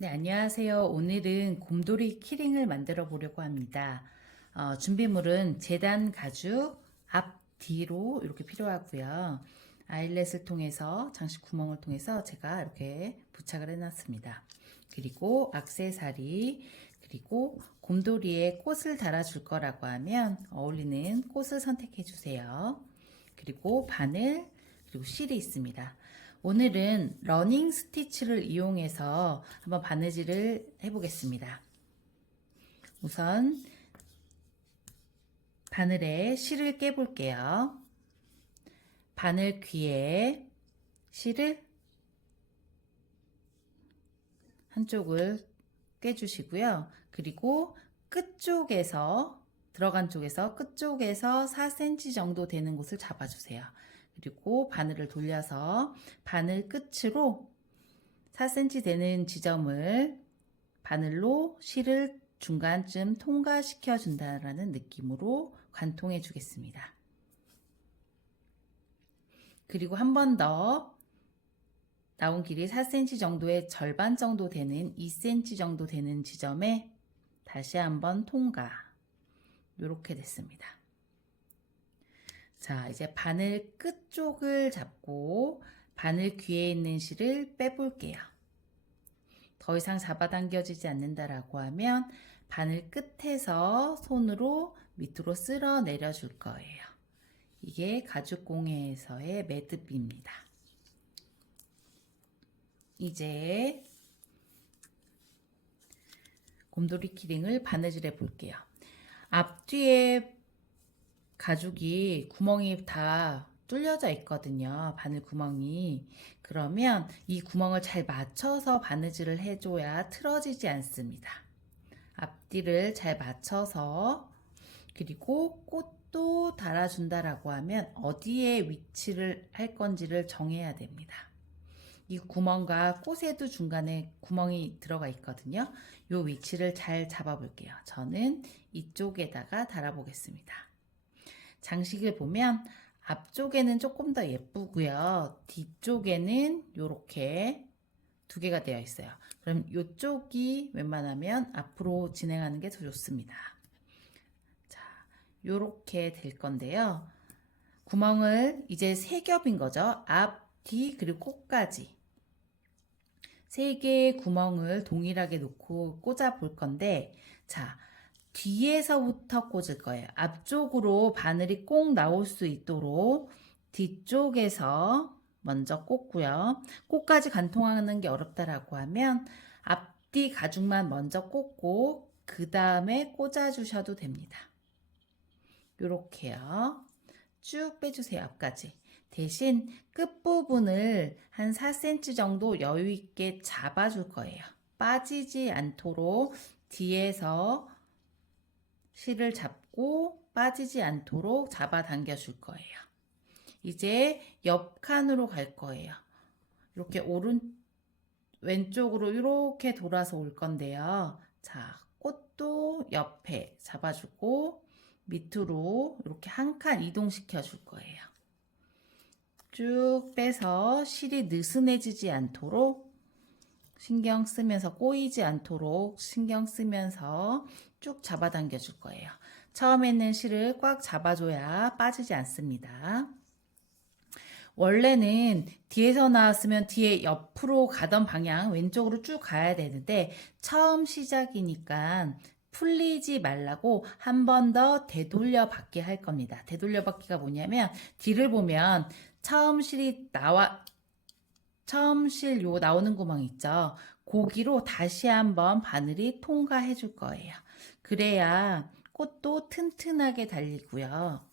네, 안녕하세요. 오늘은 곰돌이 키링을 만들어 보려고 합니다. 준비물은 재단 가죽 앞, 뒤로 이렇게 필요하고요. 아일렛을 통해서 장식 구멍을 통해서 제가 이렇게 부착을 해놨습니다. 그리고 액세서리, 그리고 곰돌이에 꽃을 달아줄 거라고 하면 어울리는 꽃을 선택해 주세요. 그리고 바늘, 그리고 실이 있습니다. 오늘은 러닝 스티치를 이용해서 한번 바느질을 해보겠습니다. 우선 바늘에 실을 깨볼게요. 바늘 귀에 실을 한쪽을 꿰주시고요. 그리고 끝쪽에서 들어간 쪽에서 끝쪽에서 4cm 정도 되는 곳을 잡아주세요. 그리고 바늘을 돌려서 바늘 끝으로 4cm 되는 지점을 바늘로 실을 중간쯤 통과시켜 준다라는 느낌으로 관통해 주겠습니다. 그리고 한 번 더 나온 길이 4cm 정도의 절반 정도 되는 2cm 정도 되는 지점에 다시 한번 통과. 이렇게 됐습니다. 자, 이제 바늘 끝쪽을 잡고 바늘 귀에 있는 실을 빼볼게요. 더 이상 잡아당겨지지 않는다라고 하면 바늘 끝에서 손으로 밑으로 쓸어 내려줄 거예요. 이게 가죽공예에서의 매듭입니다. 이제 곰돌이 키링을 바느질해 볼게요. 앞뒤에 가죽이 구멍이 다 뚫려져 있거든요. 바늘 구멍이. 그러면 이 구멍을 잘 맞춰서 바느질을 해줘야 틀어지지 않습니다. 앞뒤를 잘 맞춰서, 그리고 꽃도 달아준다라고 하면 어디에 위치를 할 건지를 정해야 됩니다. 이 구멍과 꽃에도 중간에 구멍이 들어가 있거든요. 이 위치를 잘 잡아볼게요. 저는 이쪽에다가 달아보겠습니다. 장식을 보면 앞쪽에는 조금 더 예쁘고요. 뒤쪽에는 이렇게 두 개가 되어 있어요. 그럼 이쪽이 웬만하면 앞으로 진행하는 게 더 좋습니다. 자, 이렇게 될 건데요. 구멍을 이제 세 겹인 거죠. 앞, 뒤, 그리고 꽃까지. 세 개의 구멍을 동일하게 놓고 꽂아 볼 건데, 자, 뒤에서부터 꽂을 거예요. 앞쪽으로 바늘이 꼭 나올 수 있도록 뒤쪽에서 먼저 꽂고요. 꽃까지 관통하는 게 어렵다라고 하면 앞뒤 가죽만 먼저 꽂고 그 다음에 꽂아 주셔도 됩니다. 이렇게요. 쭉 빼주세요. 앞까지. 대신 끝부분을 한 4cm 정도 여유 있게 잡아줄 거예요. 빠지지 않도록 뒤에서 실을 잡고 빠지지 않도록 잡아당겨 줄 거예요. 이제 옆 칸으로 갈 거예요. 이렇게 왼쪽으로 이렇게 돌아서 올 건데요. 자, 꽃도 옆에 잡아주고 밑으로 이렇게 한 칸 이동시켜 줄 거예요. 쭉 빼서 실이 느슨해지지 않도록 신경 쓰면서 꼬이지 않도록 신경 쓰면서 쭉 잡아당겨 줄 거예요. 처음에는 실을 꽉 잡아줘야 빠지지 않습니다. 원래는 뒤에서 나왔으면 뒤에 옆으로 가던 방향 왼쪽으로 쭉 가야 되는데 처음 시작이니까 풀리지 말라고 한 번 더 되돌려 받기 할 겁니다. 되돌려 받기가 뭐냐면 뒤를 보면 처음 실 요 나오는 구멍 있죠. 거기로 다시 한번 바늘이 통과해 줄 거예요. 그래야 꽃도 튼튼하게 달리고요.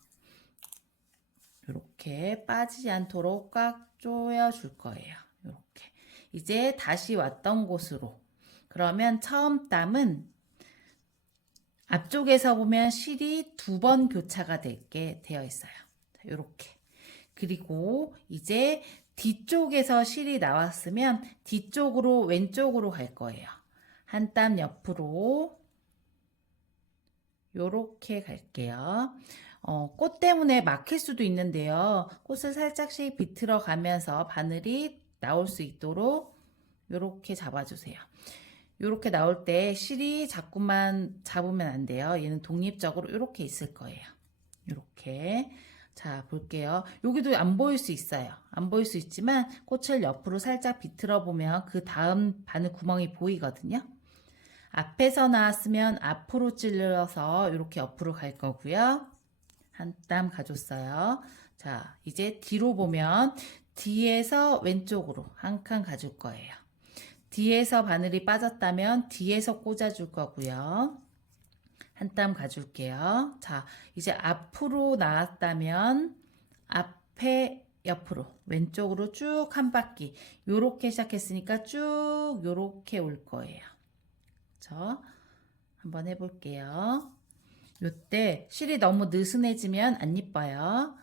이렇게 빠지지 않도록 꽉 조여 줄 거예요. 이렇게. 이제 다시 왔던 곳으로. 그러면 처음 땀은 앞쪽에서 보면 실이 두 번 교차가 되게 되어 있어요. 이렇게. 그리고 이제 뒤쪽에서 실이 나왔으면 뒤쪽으로 왼쪽으로 갈 거예요. 한 땀 옆으로 이렇게 갈게요. 꽃 때문에 막힐 수도 있는데요. 꽃을 살짝씩 비틀어 가면서 바늘이 나올 수 있도록 이렇게 잡아주세요. 이렇게 나올 때 실이 자꾸만 잡으면 안 돼요. 얘는 독립적으로 이렇게 있을 거예요. 이렇게. 자, 볼게요. 여기도 안 보일 수 있어요. 안 보일 수 있지만 꽃을 옆으로 살짝 비틀어 보면 그 다음 바늘 구멍이 보이거든요. 앞에서 나왔으면 앞으로 찔러서 이렇게 옆으로 갈 거고요. 한 땀 가줬어요. 자, 이제 뒤로 보면 뒤에서 왼쪽으로 한 칸 가줄 거예요. 뒤에서 바늘이 빠졌다면 뒤에서 꽂아줄 거고요. 한 땀 가줄게요. 자, 이제 앞으로 나왔다면 앞에 옆으로 왼쪽으로 쭉 한 바퀴 요렇게 시작했으니까 쭉 요렇게 올 거예요. 그렇죠? 한번 해볼게요. 요때 실이 너무 느슨해지면 안 이뻐요.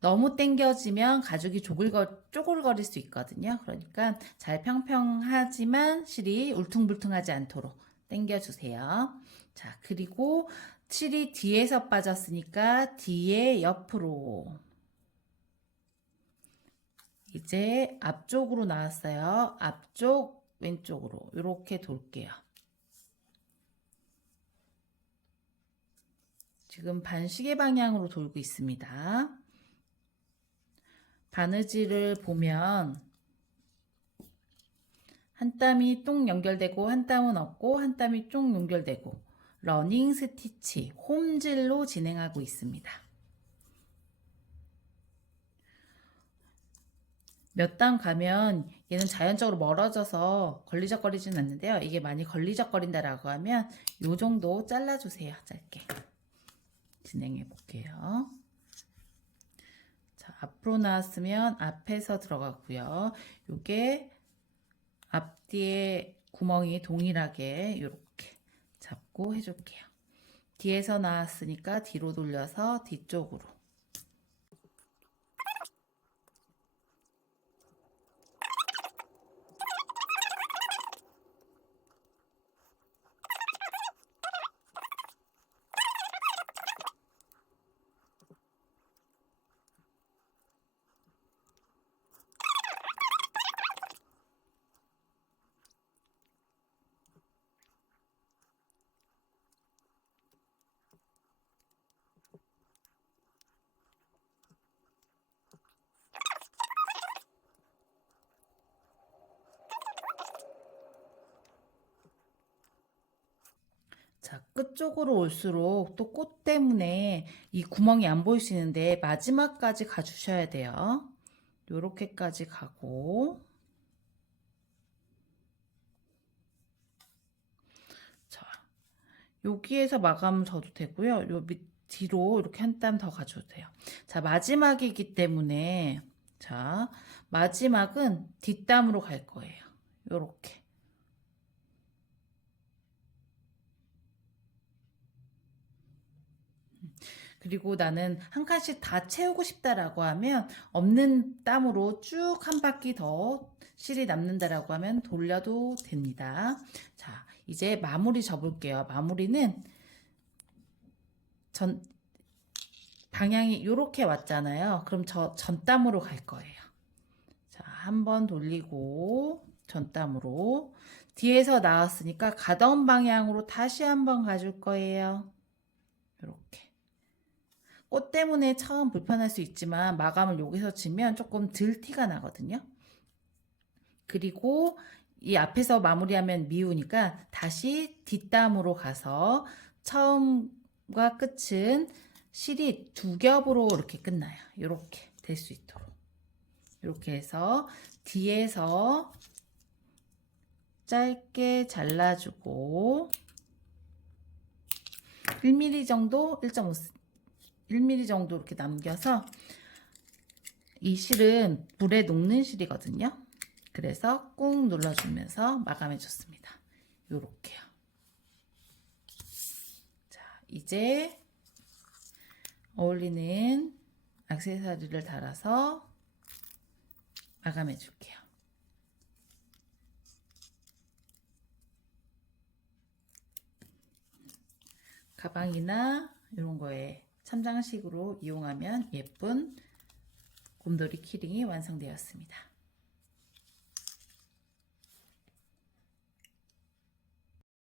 너무 당겨지면 가죽이 쪼글거릴 수 있거든요. 그러니까 잘 평평하지만 실이 울퉁불퉁하지 않도록 당겨주세요. 자, 그리고 실이 뒤에서 빠졌으니까 뒤에 옆으로. 이제 앞쪽으로 나왔어요. 앞쪽 왼쪽으로 이렇게 돌게요. 지금 반시계 방향으로 돌고 있습니다. 바느질을 보면 한 땀이 똥 연결되고 한 땀은 없고 한 땀이 쭉 연결되고 러닝 스티치, 홈질로 진행하고 있습니다. 몇 단 가면 얘는 자연적으로 멀어져서 걸리적거리진 않는데요. 이게 많이 걸리적거린다라고 하면 요 정도 잘라주세요. 짧게. 진행해 볼게요. 자, 앞으로 나왔으면 앞에서 들어가고요. 요게 앞뒤에 구멍이 동일하게 이렇게 잡고 해줄게요. 뒤에서 나왔으니까 뒤로 돌려서 뒤쪽으로. 자, 끝쪽으로 올수록 또 꽃 때문에 이 구멍이 안 보이시는데 마지막까지 가주셔야 돼요. 요렇게까지 가고. 자, 여기에서 마감 져도 되고요. 요 밑 뒤로 이렇게 한 땀 더 가줘도 돼요. 자, 마지막이기 때문에 자, 마지막은 뒷땀으로 갈 거예요. 요렇게. 그리고 나는 한 칸씩 다 채우고 싶다라고 하면 없는 땀으로 쭉 한 바퀴 더 실이 남는다라고 하면 돌려도 됩니다. 자, 이제 마무리 접을게요. 마무리는 방향이 이렇게 왔잖아요. 그럼 저 전땀으로 갈 거예요. 자, 한 번 돌리고 전땀으로 뒤에서 나왔으니까 가던 방향으로 다시 한 번 가줄 거예요. 이렇게. 꽃 때문에 처음 불편할 수 있지만 마감을 여기서 치면 조금 덜 티가 나거든요. 그리고 이 앞에서 마무리하면 미우니까 다시 뒷담으로 가서 처음과 끝은 실이 두 겹으로 이렇게 끝나요. 이렇게 될 수 있도록. 이렇게 해서 뒤에서 짧게 잘라주고 1mm 정도 1mm 정도 이렇게 남겨서 이 실은 물에 녹는 실이거든요. 그래서 꾹 눌러주면서 마감해 줬습니다. 요렇게요. 자, 이제 어울리는 액세서리를 달아서 마감해 줄게요. 가방이나 이런 거에 참장식으로 이용하면 예쁜 곰돌이 키링이 완성되었습니다.